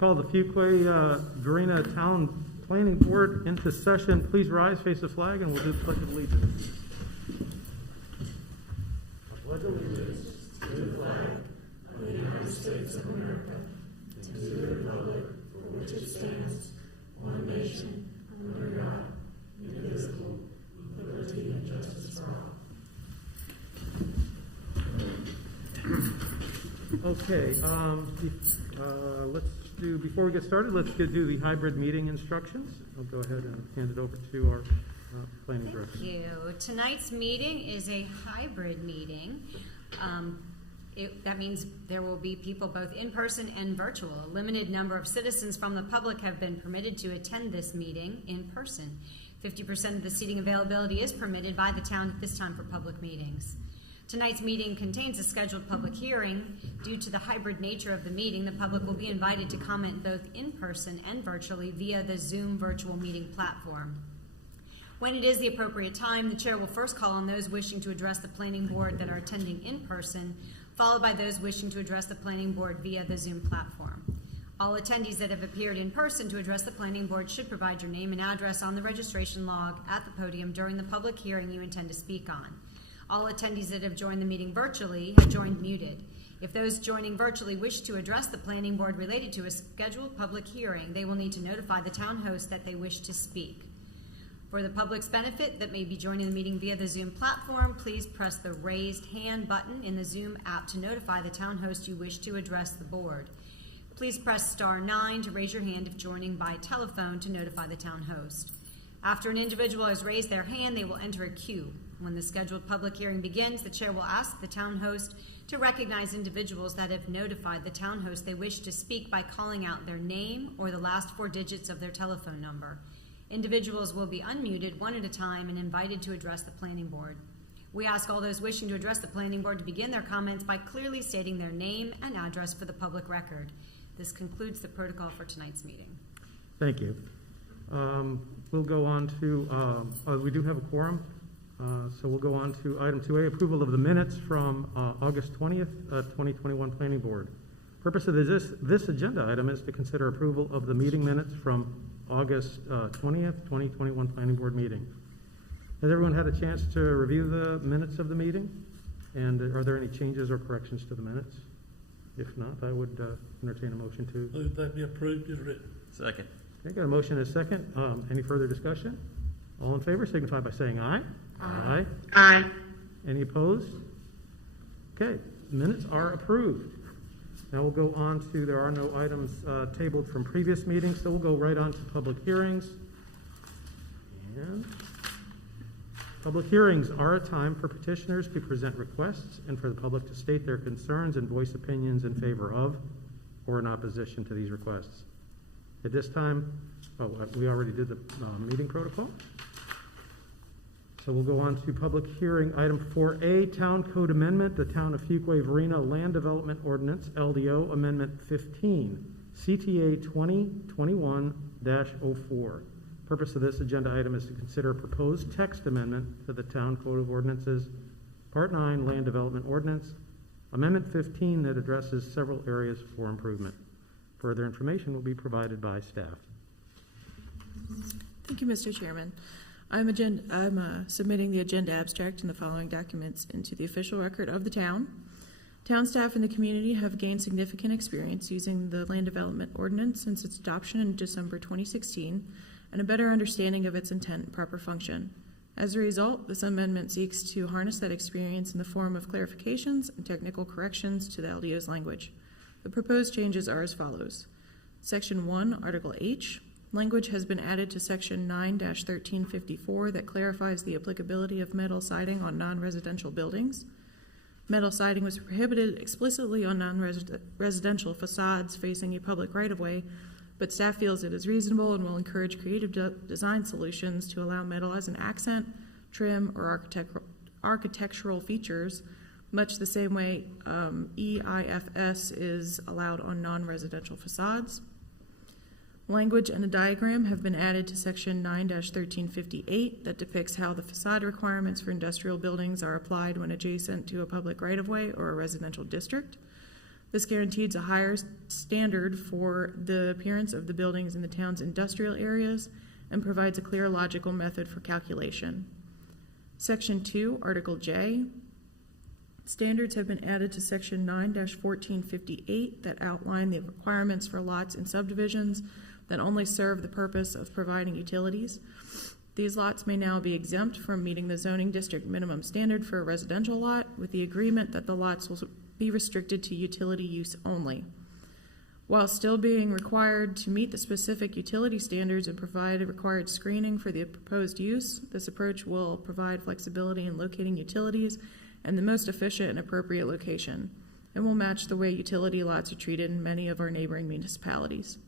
call the Fuquay-Varina Town Planning Board into session. Please rise, face the flag, and we'll do the Pledge of Allegiance. I pledge allegiance to the flag of the United States of America and to the republic for which it stands, one nation, under God, indivisible, with liberty and justice for all. Okay, let's do, before we get started, let's do the hybrid meeting instructions. I'll go ahead and hand it over to our planning director. Thank you. Tonight's meeting is a hybrid meeting. That means there will be people both in person and virtual. A limited number of citizens from the public have been permitted to attend this meeting in person. 50% of the seating availability is permitted by the town at this time for public meetings. Tonight's meeting contains a scheduled public hearing. Due to the hybrid nature of the meeting, the public will be invited to comment both in person and virtually via the Zoom virtual meeting platform. When it is the appropriate time, the chair will first call on those wishing to address the planning board that are attending in person, followed by those wishing to address the planning board via the Zoom platform. All attendees that have appeared in person to address the planning board should provide your name and address on the registration log at the podium during the public hearing you intend to speak on. All attendees that have joined the meeting virtually have joined muted. If those joining virtually wish to address the planning board related to a scheduled public hearing, they will need to notify the town host that they wish to speak. For the public's benefit that may be joining the meeting via the Zoom platform, please press the raised hand button in the Zoom app to notify the town host you wish to address the board. Please press *9 to raise your hand if joining by telephone to notify the town host. After an individual has raised their hand, they will enter a queue. When the scheduled public hearing begins, the chair will ask the town host to recognize individuals that have notified the town host they wish to speak by calling out their name or the last 4 digits of their telephone number. Individuals will be unmuted one at a time and invited to address the planning board. We ask all those wishing to address the planning board to begin their comments by clearly stating their name and address for the public record. This concludes the protocol for tonight's meeting. Thank you. We'll go on to, we do have a quorum, so we'll go on to item 2A, approval of the minutes from August 20th, 2021 Planning Board. Purpose of this agenda item is to consider approval of the meeting minutes from August 20th, 2021 Planning Board meeting. Has everyone had a chance to review the minutes of the meeting? And are there any changes or corrections to the minutes? If not, I would entertain a motion to... Move that be approved as written. Second. Okay, got a motion and a second. Any further discussion? All in favor signify by saying aye. Aye. Aye. Any opposed? Okay, minutes are approved. Now we'll go on to, there are no items tabled from previous meetings, so we'll go right on to public hearings. And public hearings are a time for petitioners to present requests and for the public to state their concerns and voice opinions in favor of or in opposition to these requests. At this time, we already did the meeting protocol. So we'll go on to public hearing item 4A, Town Code Amendment, the Town of Fuquay-Varina Land Development Ordinance, LDO Amendment 15, CTA 2021-04. Purpose of this agenda item is to consider a proposed text amendment to the Town Code of Ordinances, Part 9, Land Development Ordinance, Amendment 15 that addresses several areas for improvement. Further information will be provided by staff. Thank you, Mr. Chairman. I'm submitting the agenda abstract and the following documents into the official record of the town. Town staff and the community have gained significant experience using the Land Development Ordinance since its adoption in December 2016 and a better understanding of its intent and proper function. As a result, this amendment seeks to harness that experience in the form of clarifications and technical corrections to the LDO's language. The proposed changes are as follows. Section 1, Article H. Language has been added to Section 9-1354 that clarifies the applicability of metal siding on non-residential buildings. Metal siding was prohibited explicitly on non-residential facades facing a public right-of-way, but staff feels it is reasonable and will encourage creative design solutions to allow metal as an accent, trim, or architectural features, much the same way EIFS is allowed on non-residential facades. Language and a diagram have been added to Section 9-1358 that depicts how the facade requirements for industrial buildings are applied when adjacent to a public right-of-way or a residential district. This guarantees a higher standard for the appearance of the buildings in the town's industrial areas and provides a clear logical method for calculation. Section 2, Article J. Standards have been added to Section 9-1458 that outline the requirements for lots in subdivisions that only serve the purpose of providing utilities. These lots may now be exempt from meeting the zoning district minimum standard for a residential lot, with the agreement that the lots will be restricted to utility use only. While still being required to meet the specific utility standards and provide a required screening for the proposed use, this approach will provide flexibility in locating utilities and the most efficient and appropriate location, and will match the way utility lots are treated in many of our neighboring municipalities.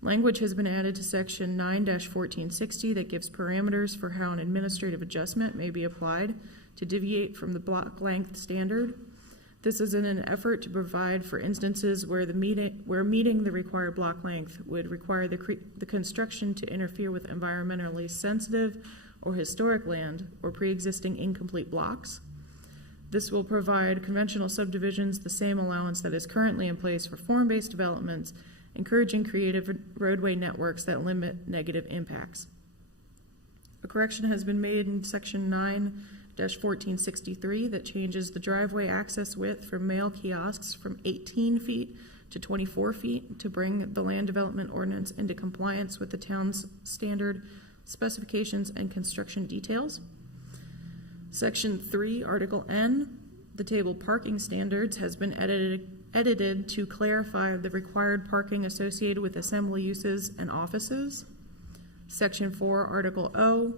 Language has been added to Section 9-1460 that gives parameters for how an administrative adjustment may be applied to deviate from the block length standard. This is in an effort to provide for instances where meeting the required block length would require the construction to interfere with environmentally sensitive or historic land or pre-existing incomplete blocks. This will provide conventional subdivisions the same allowance that is currently in place for form-based developments, encouraging creative roadway networks that limit negative impacts. A correction has been made in Section 9-1463 that changes the driveway access width for mail kiosks from 18 feet to 24 feet to bring the land development ordinance into compliance with the town's standard specifications and construction details. Section 3, Article N, the table parking standards, has been edited to clarify the required parking associated with assembly uses and offices. Section 4, Article O,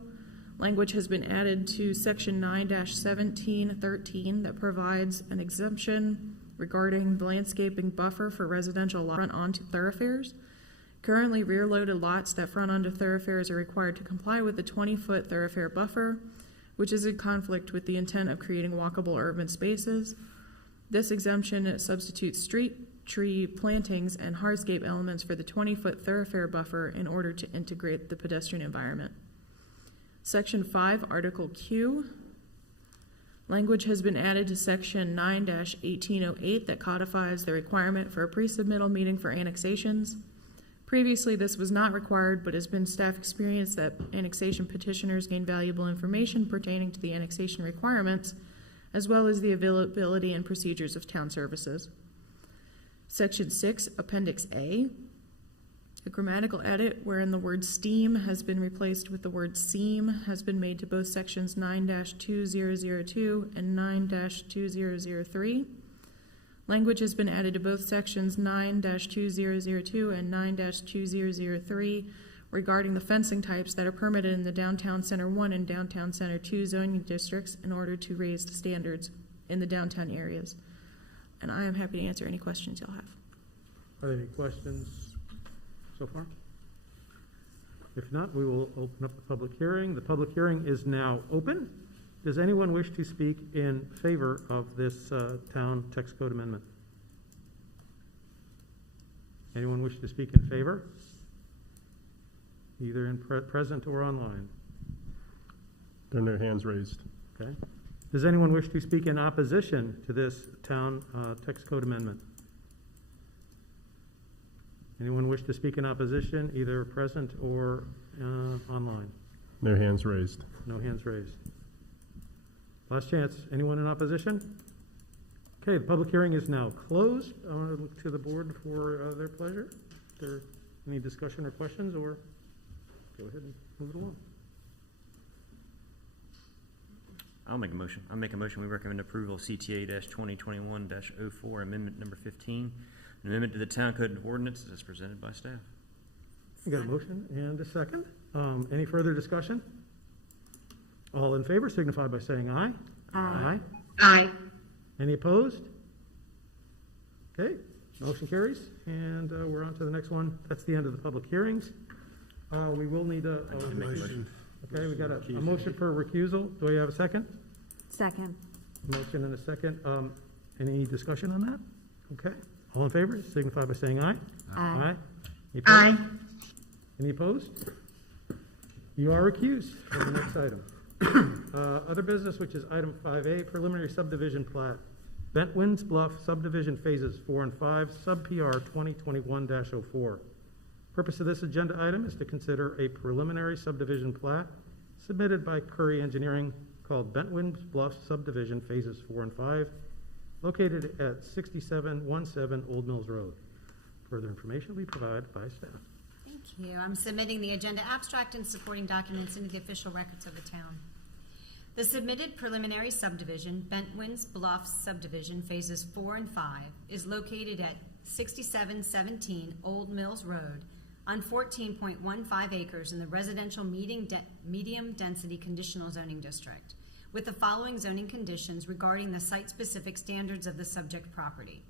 language has been added to Section 9-1713 that provides an exemption regarding the landscaping buffer for residential lot front onto thoroughfares. Currently, rear-loaded lots that front onto thoroughfares are required to comply with the 20-foot thoroughfare buffer, which is in conflict with the intent of creating walkable urban spaces. This exemption substitutes street tree plantings and hardscape elements for the 20-foot thoroughfare buffer in order to integrate the pedestrian environment. Section 5, Article Q. Language has been added to Section 9-1808 that codifies the requirement for a pre-submittal meeting for annexations. Previously, this was not required, but has been staff experience that annexation petitioners gain valuable information pertaining to the annexation requirements, as well as the availability and procedures of town services. Section 6, Appendix A. A grammatical edit wherein the word steam has been replaced with the word seam has been made to both Sections 9-2002 and 9-2003. Language has been added to both Sections 9-2002 and 9-2003 regarding the fencing types that are permitted in the Downtown Center 1 and Downtown Center 2 zoning districts in order to raise the standards in the downtown areas. And I am happy to answer any questions you'll have. Are there any questions so far? If not, we will open up the public hearing. The public hearing is now open. Does anyone wish to speak in favor of this town text code amendment? Anyone wish to speak in favor? Either in present or online? There are no hands raised. Okay. Does anyone wish to speak in opposition to this town text code amendment? Anyone wish to speak in opposition, either present or online? No hands raised. No hands raised. Last chance. Anyone in opposition? Okay, the public hearing is now closed. I want to look to the board for their pleasure. Is there any discussion or questions, or go ahead and move it along? I'll make a motion. We recommend approval of CTA-2021-04, amendment number 15, an amendment to the Town Code and Ordinance as presented by staff. We got a motion and a second. Any further discussion? All in favor signify by saying aye. Aye. Aye. Any opposed? Okay, motion carries, and we're on to the next one. That's the end of the public hearings. We will need a Motion. Okay, we got a motion for recusal. Do we have a second? Second. Motion and a second. Any discussion on that? Okay. All in favor signify by saying aye. Aye. Any opposed? Any opposed? You are recused from the next item. Other business, which is item 5A, preliminary subdivision plat. Bentwin's Bluff Subdivision Phases 4 and 5, Sub-PR 2021-04. Purpose of this agenda item is to consider a preliminary subdivision plat submitted by Curry Engineering called Bentwin's Bluff Subdivision Phases 4 and 5, located at 6717 Old Mills Road. Further information will be provided by staff. Thank you. I'm submitting the agenda abstract and supporting documents into the official records of the town. The submitted preliminary subdivision, Bentwin's Bluff Subdivision Phases 4 and 5, is located at 6717 Old Mills Road on 14.15 acres in the residential medium density conditional zoning district, with the following zoning conditions regarding the site-specific standards of the subject property.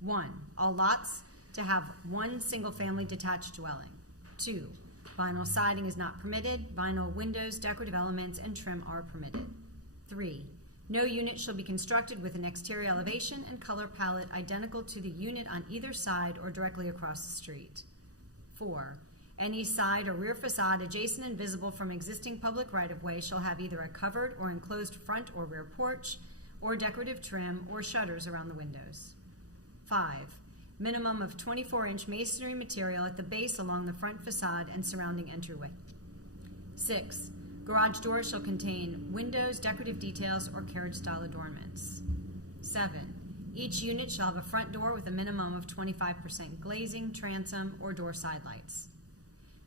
1. All lots to have one single-family detached dwelling. 2. Vinyl siding is not permitted. Vinyl windows, decorative elements, and trim are permitted. 3. No unit shall be constructed with an exterior elevation and color palette identical to the unit on either side or directly across the street. 4. Any side or rear facade adjacent and visible from existing public right-of-way shall have either a covered or enclosed front or rear porch or decorative trim or shutters around the windows. 5. Minimum of 24-inch masonry material at the base along the front facade and surrounding entryway. 6. Garage doors shall contain windows, decorative details, or carriage-style adornments. 7. Each unit shall have a front door with a minimum of 25% glazing, transom, or door side lights.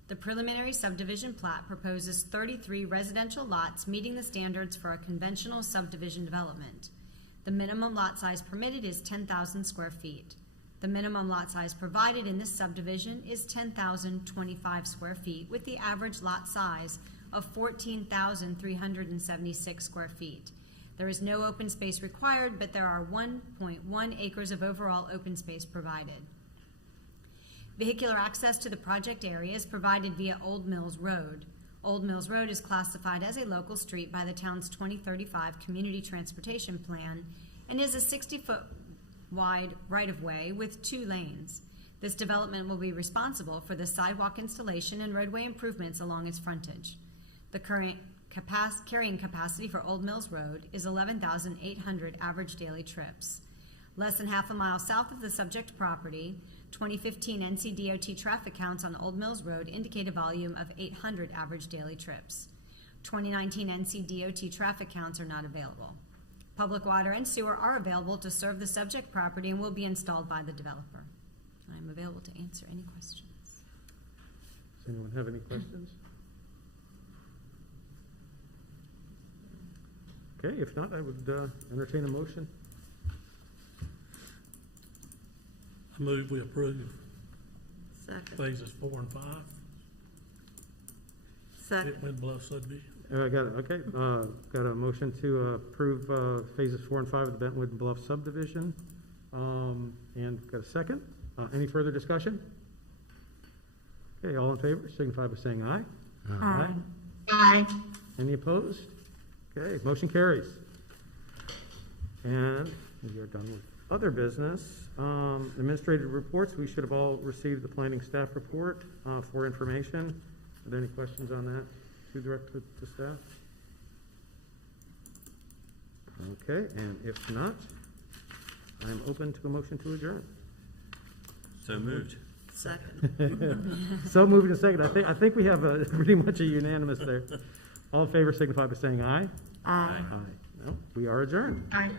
The preliminary subdivision plat proposes 33 residential lots meeting the standards for a conventional subdivision development. The minimum lot size permitted is 10,000 square feet. The minimum lot size provided in this subdivision is 10,025 square feet, with the average lot size of 14,376 square feet. There is no open space required, but there are 1.1 acres of overall open space provided. Vehicular access to the project area is provided via Old Mills Road. Old Mills Road is classified as a local street by the town's 2035 Community Transportation Plan and is a 60-foot wide right-of-way with 2 lanes. This development will be responsible for the sidewalk installation and roadway improvements along its frontage. The current carrying capacity for Old Mills Road is 11,800 average daily trips. Less than half a mile south of the subject property, 2015 NCDOT traffic counts on Old Mills Road indicate a volume of 800 average daily trips. 2019 NCDOT traffic counts are not available. Public water and sewer are available to serve the subject property and will be installed by the developer. I am available to answer any questions. Does anyone have any questions? Okay, if not, I would entertain a motion. I move we approve Second. phases 4 and 5. Second. Bentwin Bluff subdivision. Got a motion to approve phases 4 and 5 of the Bentwood Bluff subdivision. And got a second. Any further discussion? Okay, all in favor, signify by saying aye. Aye. Aye. Any opposed? Okay, motion carries. And we are done with other business. Administrative reports, we should have all received the planning staff report for information. Are there any questions on that to direct to staff? Okay, and if not, I'm open to a motion to adjourn. So moved. Second. So moved and second. I think we have pretty much a unanimous there. All in favor signify by saying aye. Aye. Aye. No, we are adjourned. Aye.